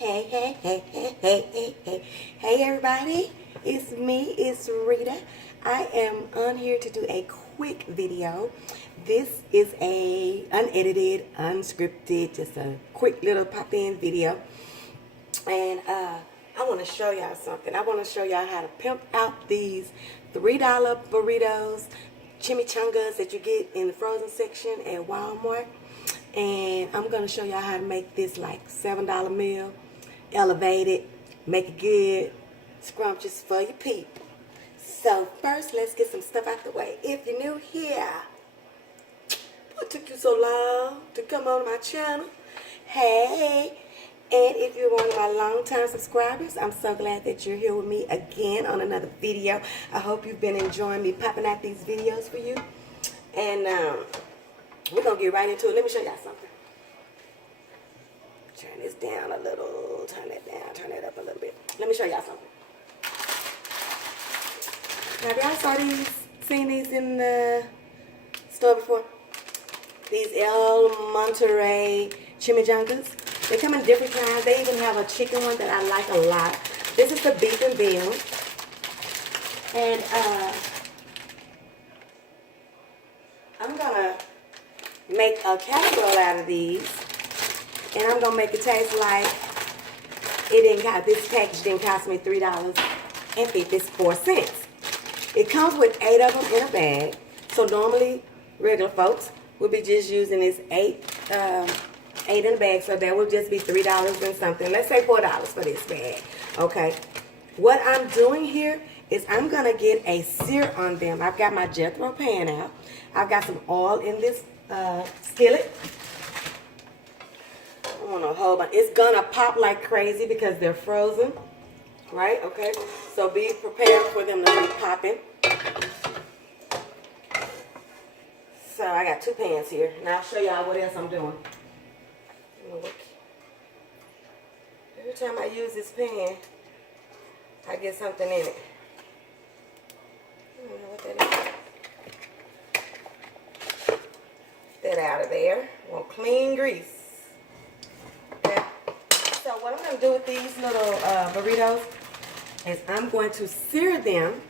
Hey everybody, it's me, it's Rita. I am on here to do a quick video. This is a unedited, unscripted, just a quick little pop-in video. And I want to show y'all something. I want to show y'all how to pimp out these $3 burritos, chimichangas that you get in the frozen section at Walmart. And I'm going to show y'all how to make this like $7 meal, elevate it, make it good, scrumptious for your people. So first, let's get some stuff out the way. If you're new here, what took you so long to come on my channel? Hey, and if you're one of my long-time subscribers, I'm so glad that you're here with me again on another video. I hope you've been enjoying me popping out these videos for you. And we're going to get right into it. Let me show y'all something. Turn this down a little. Turn it down. Turn it up a little bit. Let me show y'all something. Have y'all seen these in the store before? These ElMonterey Chimichangas. They come in different kinds. They even have a chicken one that I like a lot. This is the beef and veal. And I'm going to make a casserole out of these. And I'm going to make it taste like this package didn't cost me $3.54. It comes with 8 of them in a bag. So normally, regular folks would be just using this 8 in a bag. So that would just be $3 and something. Let's say $4 for this bag. Okay. What I'm doing here is I'm going to get a sear on them. I've got my Jethro pan out. I've got some oil in this skillet. I want a whole bunch. It's going to pop like crazy because they're frozen. Right? Okay. So be prepared for them to be popping. So I got 2 pans here. Now I'll show y'all what else I'm doing. Every time I use this pan, I get something in it. I don't know what that is. Get that out of there. I want clean grease. Okay. So what I'm going to do with these little burritos is I'm going to sear them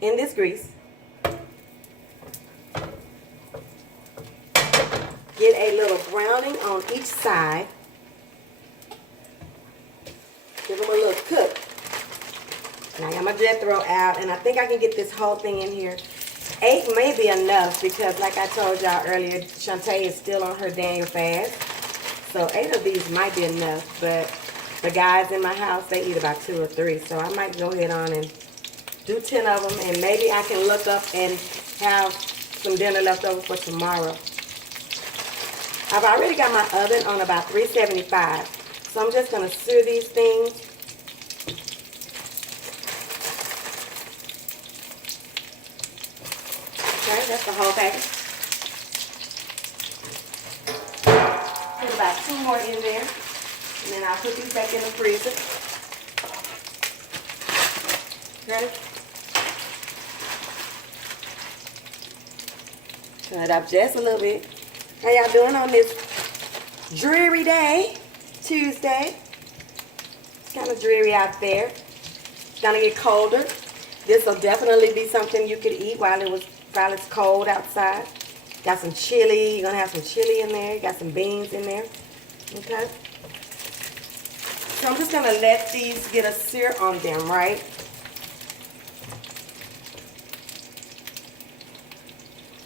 in this grease. Get a little browning on each side. Give them a little cook. Now I got my Jethro out, and I think I can get this whole thing in here. 8 may be enough because, like I told y'all earlier, Shantae is still on her Daniel fast. So 8 of these might be enough, but the guys in my house, they eat about 2 or 3. So I might go ahead on and do 10 of them, and maybe I can look up and have some dinner left over for tomorrow. I've already got my oven on about 375. So I'm just going to sear these things. Okay, that's the whole package. Put about 2 more in there. And then I'll put these back in the freezer. Ready? Turn it up just a little bit. How y'all doing on this dreary day, Tuesday? It's kind of dreary out there. It's gonna get colder. This will definitely be something you could eat while it's cold outside. Got some chili. You're gonna have some chili in there. You got some beans in there. Okay. So I'm just gonna let these get a sear on them, right?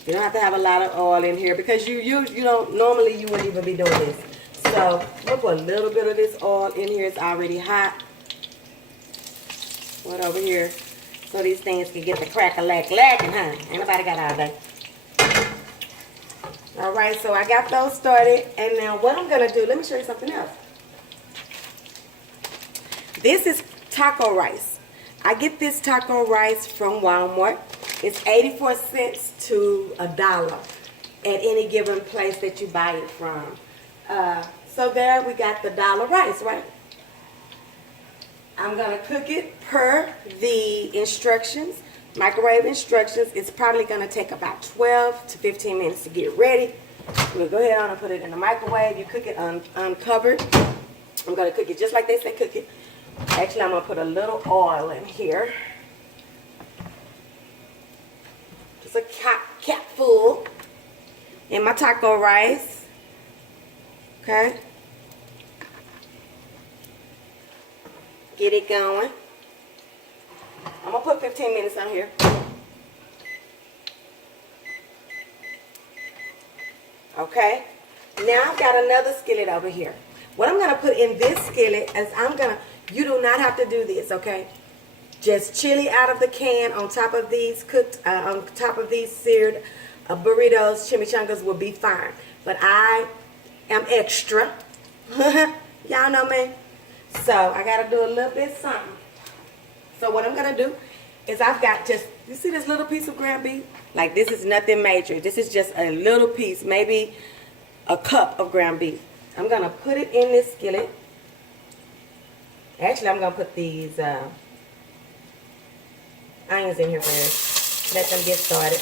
You don't have to have a lot of oil in here because you don't normally you wouldn't even be doing this. So we'll put a little bit of this oil in here. It's already hot. Put over here so these things can get the crack-a-lack-lacking, huh? Ain't nobody got all day. All right, so I got those started, and now what I'm gonna do? Let me show you something else. This is taco rice. I get this taco rice from Walmart. It's 84 cents to $1 at any given place that you buy it from. So there we got the $1 rice, right? I'm going to cook it per the instructions, microwave instructions. It's probably going to take about 12 to 15 minutes to get ready. We'll go ahead on and put it in the microwave. You cook it uncovered. I'm going to cook it just like they say cook it. Actually, I'm going to put a little oil in here. Just a cap full in my taco rice. Okay. Get it going. I'm going to put 15 minutes on here. Okay. Now I've got another skillet over here. What I'm going to put in this skillet is you do not have to do this, okay? Just chili out of the can on top of these on top of these seared burritos, chimichangas will be fine. But I am extra. Y'all know me. So I got to do a little bit something. So what I'm going to do is I've got you see this little piece of ground beef? Like this is nothing major. This is just a little piece, maybe a cup of ground beef. I'm going to put it in this skillet. Actually, I'm going to put these onions in here first. Let them get started.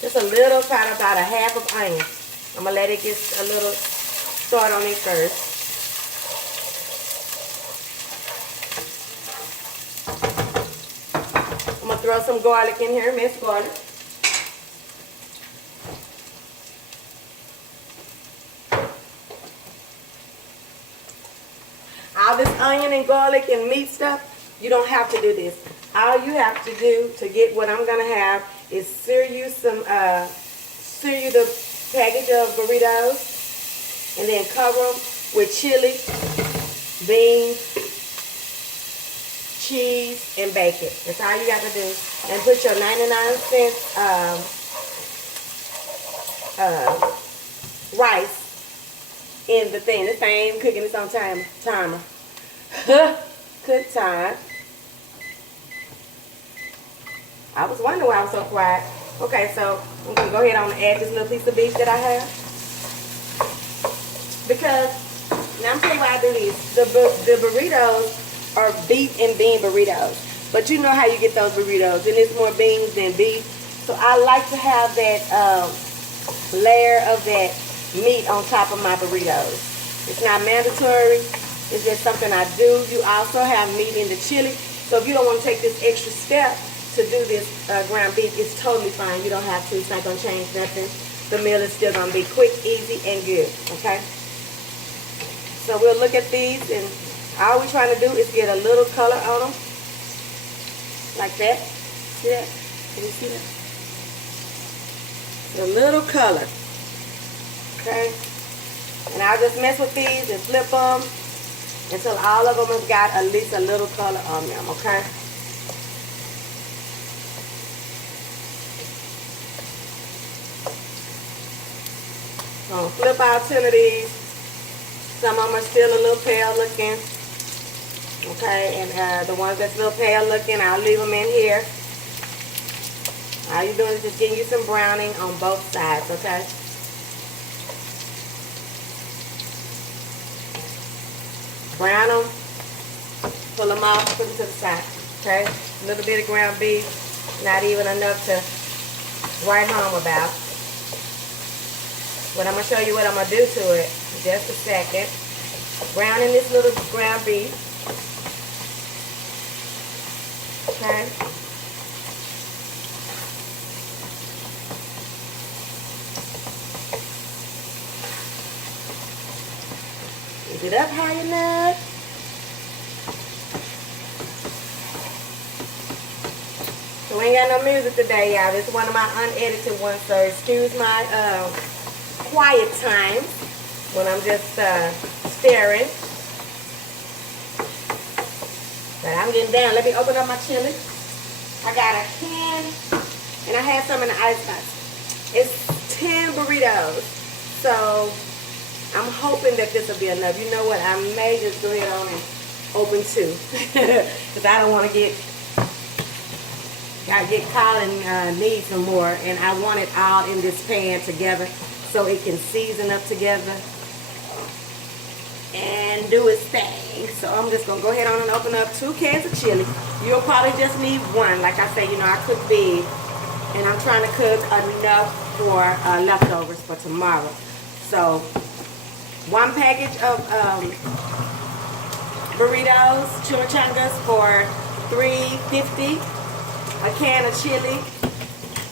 Just a little part, about a half of onion. I'm going to let it get a little start on it first. I'm going to throw some garlic in here, minced garlic. All this onion and garlic and meat stuff, you don't have to do this. All you have to do to get what I'm going to have is sear you the package of burritos and then cover them with chili, beans, cheese, and bake it. That's all you got to do. And put your 99-cent rice in the thing. This thing cooking its own timer. Good time. I was wondering why I was so quiet. Okay, so I'm going to go ahead and add this little piece of beef that I have. Because, now I'm telling you why I do this. The burritos are beef and bean burritos. But you know how you get those burritos. And it's more beans than beef. So I like to have that layer of that meat on top of my burritos. It's not mandatory. It's just something I do. You also have meat in the chili. So if you don't want to take this extra step to do this ground beef, it's totally fine. You don't have to. It's not going to change nothing. The meal is still going to be quick, easy, and good. Okay? So we'll look at these, and all we're trying to do is get a little color on them. Like that. See that? Can you see that? A little color. Okay? And I'll just mess with these and flip them until all of them have got at least a little color on them. Okay? So flip out 10 of these. Some of them are still a little pale looking. Okay, and the ones that's a little pale looking, I'll leave them in here. All you're doing is just getting you some browning on both sides, okay? Brown them, pull them off, put them to the side, okay? A little bit of ground beef, not even enough to write home about. But I'm going to show you what I'm going to do to it in just a second. Browning this little ground beef. Okay. Is it up high enough? So we ain't got no music today, y'all. This is one of my unedited ones, so excuse my quiet time when I'm just staring. But I'm getting down. Let me open up my chili. I got a can, and I had some in the icebox. It's 10 burritos. So I'm hoping that this will be enough. You know what? I may just go ahead on and open 2. Because I don't want to get caught and need some more. And I want it all in this pan together so it can season up together and do its thing. So I'm just going to go ahead on and open up 2 cans of chili. You'll probably just need 1. Like I say, you know, I cook big. And I'm trying to cook enough for leftovers for tomorrow. So 1 package of burritos, chimichangas for $3.50. A can of chili,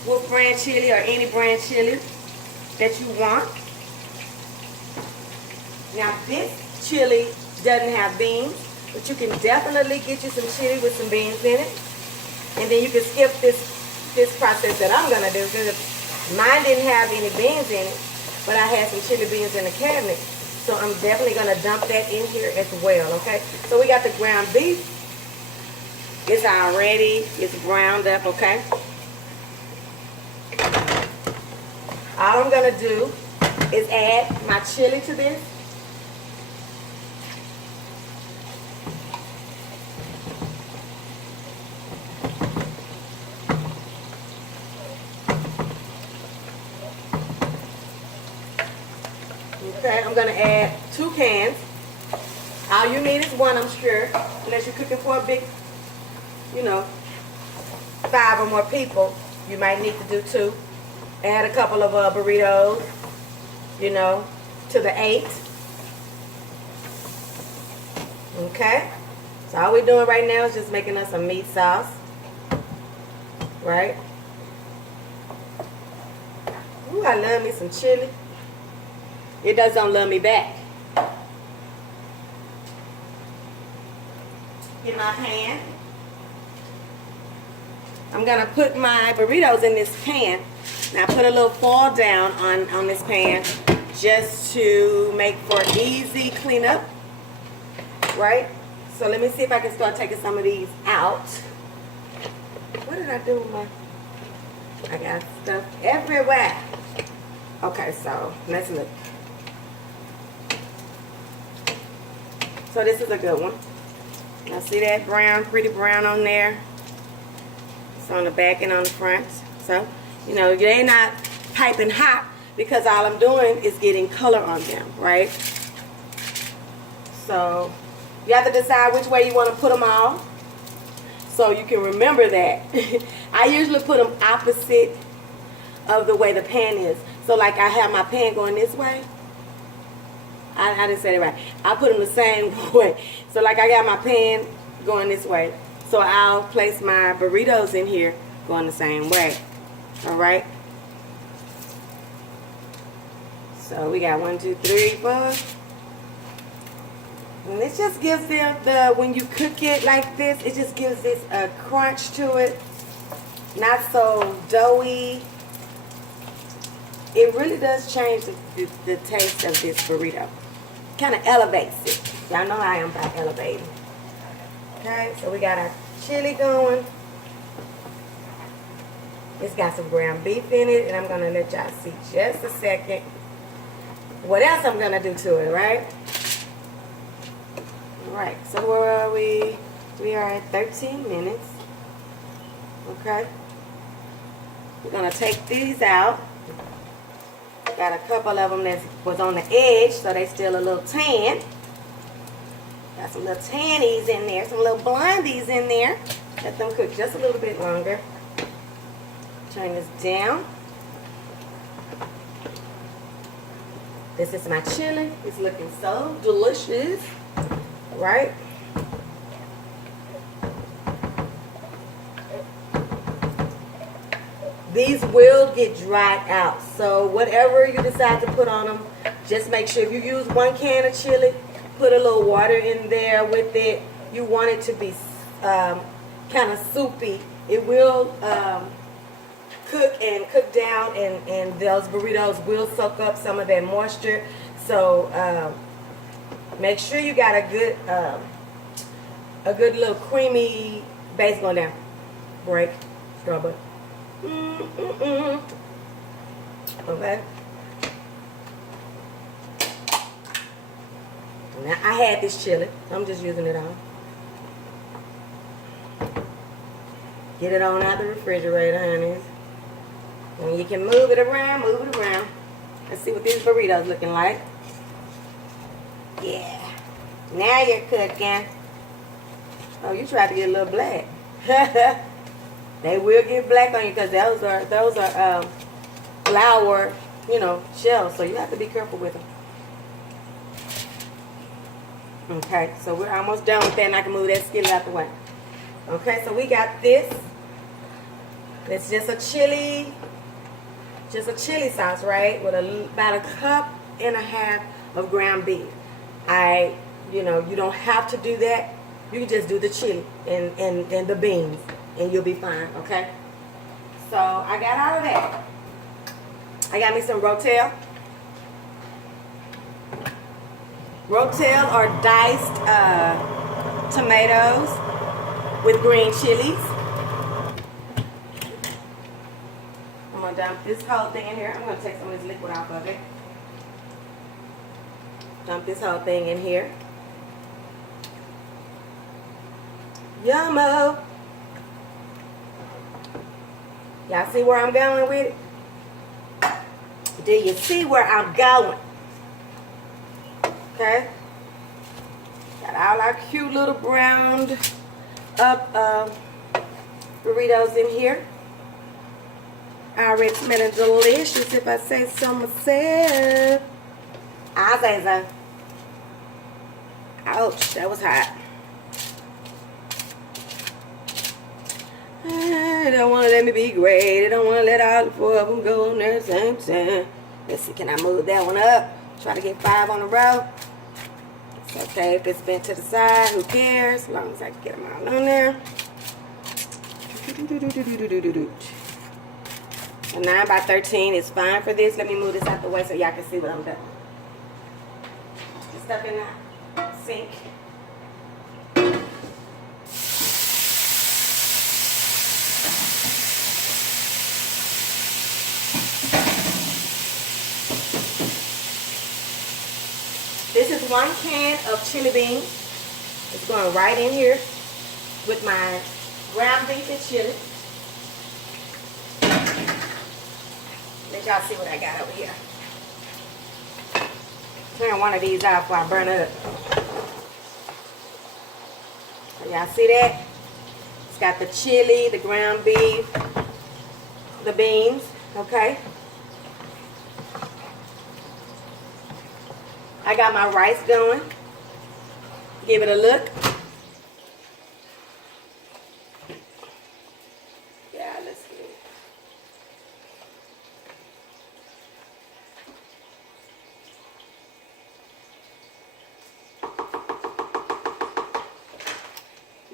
Wolf brand chili or any brand chili that you want. Now this chili doesn't have beans, but you can definitely get you some chili with some beans in it. And then you can skip this process that I'm gonna do, because mine didn't have any beans in it, but I had some chili beans in the cabinet. So I'm definitely gonna dump that in here as well, okay? So we got the ground beef. It's browned up, okay? All I'm gonna do is add my chili to this. Okay, I'm gonna add 2 cans. All you need is 1, I'm sure, unless you're cooking for a big, you know, 5 or more people. You might need to do 2. Add a couple of burritos, you know, to the 8. Okay, so all we're doing right now is just making us some meat sauce, right? Ooh, I love me some chili. It doesn't love me back. Get my pan. I'm gonna put my burritos in this pan. Now put a little foil down on this pan just to make for easy cleanup, right? So let me see if I can start taking some of these out. What did I do with my, I got stuff everywhere. Okay, so let's look. So this is a good one. Now see that brown, pretty brown on there? It's on the back and on the front. So, you know, they're not piping hot because all I'm doing is getting color on them, right? So you have to decide which way you want to put them all so you can remember that. I usually put them opposite of the way the pan is. So like I have my pan going this way. I didn't say it right. I put them the same way. So like I got my pan going this way. So I'll place my burritos in here going the same way. Alright? So we got 1, 2, 3, 4. And it just gives them when you cook it like this, it just gives this a crunch to it. Not so doughy. It really does change the taste of this burrito. Kind of elevates it. Y'all know I am about elevating. Okay, so we got our chili going. It's got some ground beef in it, and I'm going to let y'all see just a second what else I'm going to do to it, right? Alright, so where are we? We are at 13 minutes. Okay. We're going to take these out. Got a couple of them that was on the edge, so they still a little tan. Got some little tannies in there, some little blondies in there. Let them cook just a little bit longer. Turn this down. This is my chili. It's looking so delicious, right? These will get dried out, so whatever you decide to put on them, just make sure if you use 1 can of chili, put a little water in there with it. You want it to be kind of soupy. It will cook down, and those burritos will soak up some of that moisture. So make sure you got a good little creamy base going down. Break, scrub. Okay. Now I had this chili, so I'm just using it all. Get it on out the refrigerator, honeys. And you can move it around, move it around. Let's see what these burritos looking like. Yeah. Now you're cooking. Oh, you tried to get a little black. They will get black on you because those are flour, you know, shells, so you have to be careful with them. Okay, so we're almost done with that, and I can move that skillet out the way. Okay, so we got this. It's just a chili sauce, right? With about a cup and a half of ground beef. You know, you don't have to do that. You can just do the chili and the beans, and you'll be fine, okay? So I got out of that. I got me some rotel. Rotel are diced tomatoes with green chilies. I'm going to dump this whole thing in here. I'm going to take some of this liquid off of it. Dump this whole thing in here. Yummo! Y'all see where I'm going with it? Do you see where I'm going? Okay. Got all our cute little browned up burritos in here. Already smelling delicious, if I say so myself. I say so. Ouch, that was hot. They don't want to let me be great. They don't want to let all the four of them go on there at the same time. Let's see, can I move that one up? Try to get 5 on the row. It's okay if it's bent to the side. Who cares? As long as I can get them all on there. A 9 by 13 is fine for this. Let me move this out the way so y'all can see what I'm doing. Just stuff in the sink. This is 1 can of chili beans. It's going right in here with my ground beef and chili. Let y'all see what I got over here. Turn one of these out before I burn it up. Y'all see that? It's got the chili, the ground beef, the beans, okay? I got my rice going. Give it a look. Yeah, let's see.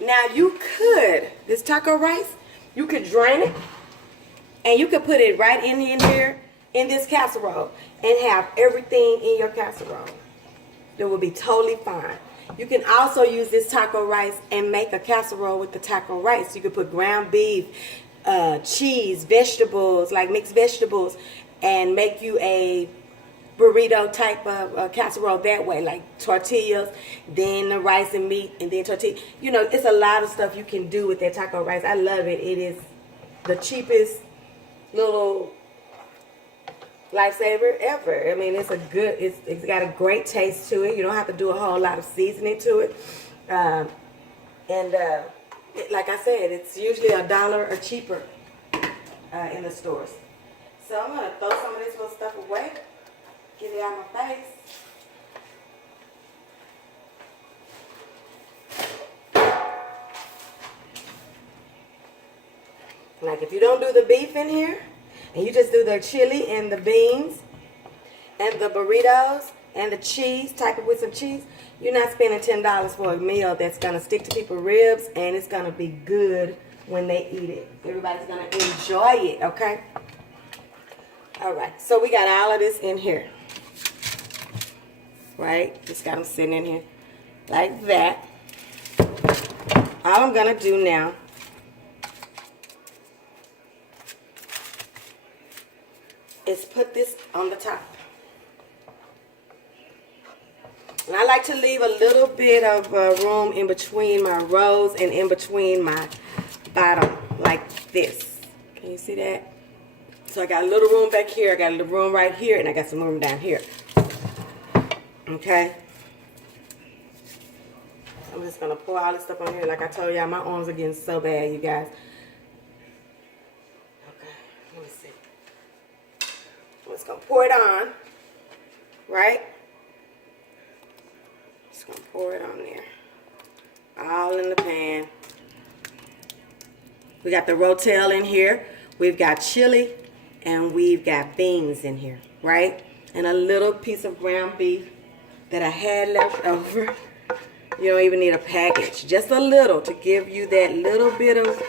Now you could, this taco rice, you could drain it and you could put it right in here in this casserole and have everything in your casserole. It will be totally fine. You can also use this taco rice and make a casserole with the taco rice. You could put ground beef, cheese, vegetables, like mixed vegetables, and make you a burrito type of casserole that way, like tortillas, then the rice and meat, and then tortilla. You know, it's a lot of stuff you can do with that taco rice. I love it. It is the cheapest little lifesaver ever. I mean, it's a good, it's got a great taste to it. You don't have to do a whole lot of seasoning to it. Like I said, it's usually $1 or cheaper in the stores. So I'm going to throw some of this little stuff away. Get it out of my face. Like if you don't do the beef in here, and you just do the chili and the beans and the burritos and the cheese, type it with some cheese, you're not spending $10 for a meal that's going to stick to people's ribs, and it's going to be good when they eat it. Everybody's going to enjoy it, okay? All right, so we got all of this in here, right? Just got them sitting in here like that. All I'm going to do now is put this on the top. And I like to leave a little bit of room in between my rows and in between my bottom, like this. Can you see that? So I got a little room back here, I got a little room right here, and I got some room down here. Okay? I'm just going to pour all this stuff on here. Like I told y'all, my arms are getting so bad, you guys. Okay, let me see. Just gonna pour it on, right? Just gonna pour it on there. All in the pan. We got the rotel in here. We've got chili and we've got beans in here, right? And a little piece of ground beef that I had left over. You don't even need a package. Just a little to give you that little bit of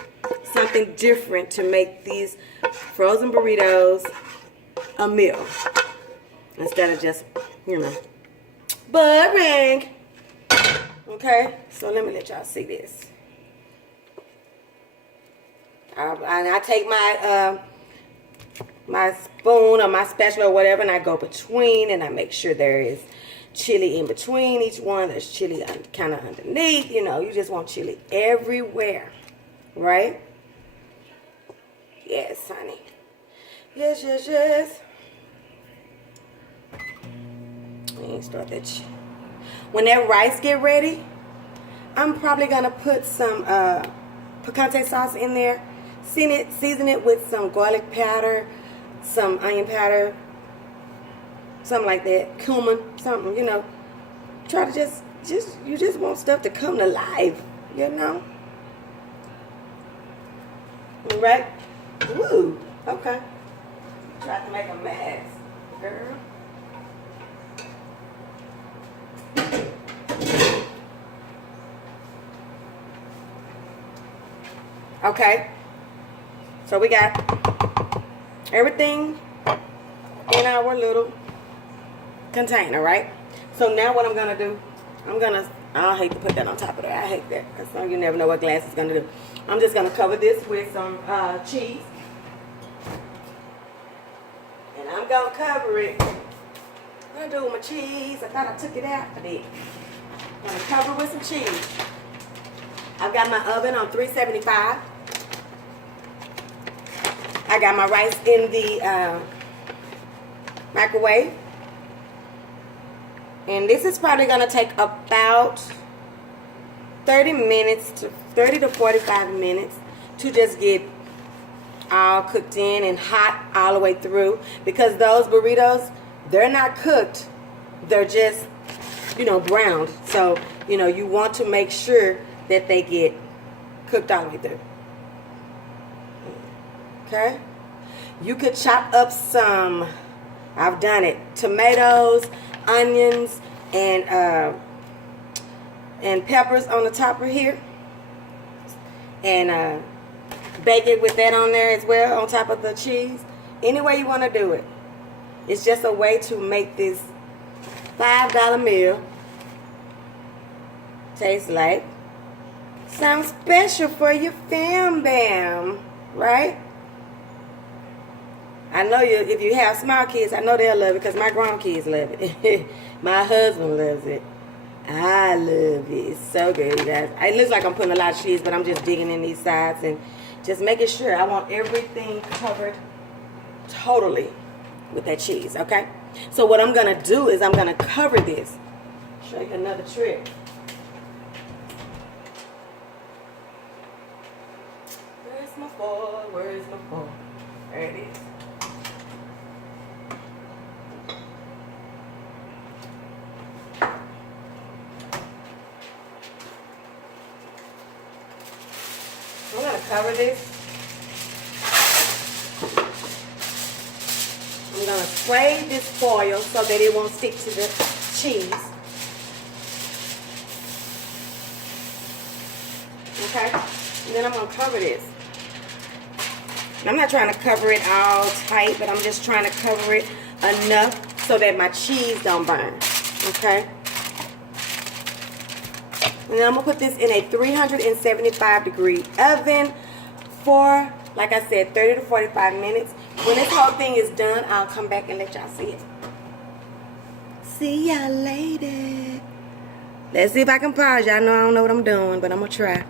something different to make these frozen burritos a meal. Instead of just, you know, boring. Okay, so let me let y'all see this. I take my my spoon or my spatula or whatever, and I go between, and I make sure there is chili in between each one. There's chili kind of underneath. You know, you just want chili everywhere, right? Yes, honey. Yes, yes, yes. Let me start that. When that rice get ready, I'm probably gonna put some picante sauce in there. Season it with some garlic powder, some onion powder, something like that, cumin, something, you know. Try to you just want stuff to come to life, you know. All right? Woo, okay. Try to make a mess, girl. Okay. So we got everything in our little container, right? So now what I'm gonna do, I hate to put that on top of that. I hate that because you never know what glass is gonna do. I'm just gonna cover this with some cheese, and I'm gonna cover it. What I do with my cheese? I thought I took it out. I did. I'm gonna cover it with some cheese. I've got my oven on 375. I got my rice in the microwave. And this is probably going to take about 30 to 45 minutes to just get all cooked in and hot all the way through. Because those burritos, they're not cooked. They're just, you know, browned. So, you know, you want to make sure that they get cooked all the way through. Okay? You could chop up some, I've done it, tomatoes, onions, and peppers on the topper here. And bake it with that on there as well, on top of the cheese. Any way you want to do it. It's just a way to make this $5 meal taste like something special for your fam bam, right? I know if you have small kids, I know they'll love it because my grown kids love it. My husband loves it. I love it. It's so good, you guys. It looks like I'm putting a lot of cheese, but I'm just digging in these sides and just making sure I want everything covered totally with that cheese, okay? So what I'm going to do is I'm going to cover this. Show you another trick. Where's my foil? Where's my foil? There it is. I'm going to cover this. I'm going to spray this foil so that it won't stick to the cheese. Okay? And then I'm going to cover this. And I'm not trying to cover it all tight, but I'm just trying to cover it enough so that my cheese don't burn. Okay? And then I'm going to put this in a 375-degree oven for, like I said, 30 to 45 minutes. When this whole thing is done, I'll come back and let y'all see it. See y'all later. Let's see if I can pause. Y'all know I don't know what I'm doing, but I'm going to try.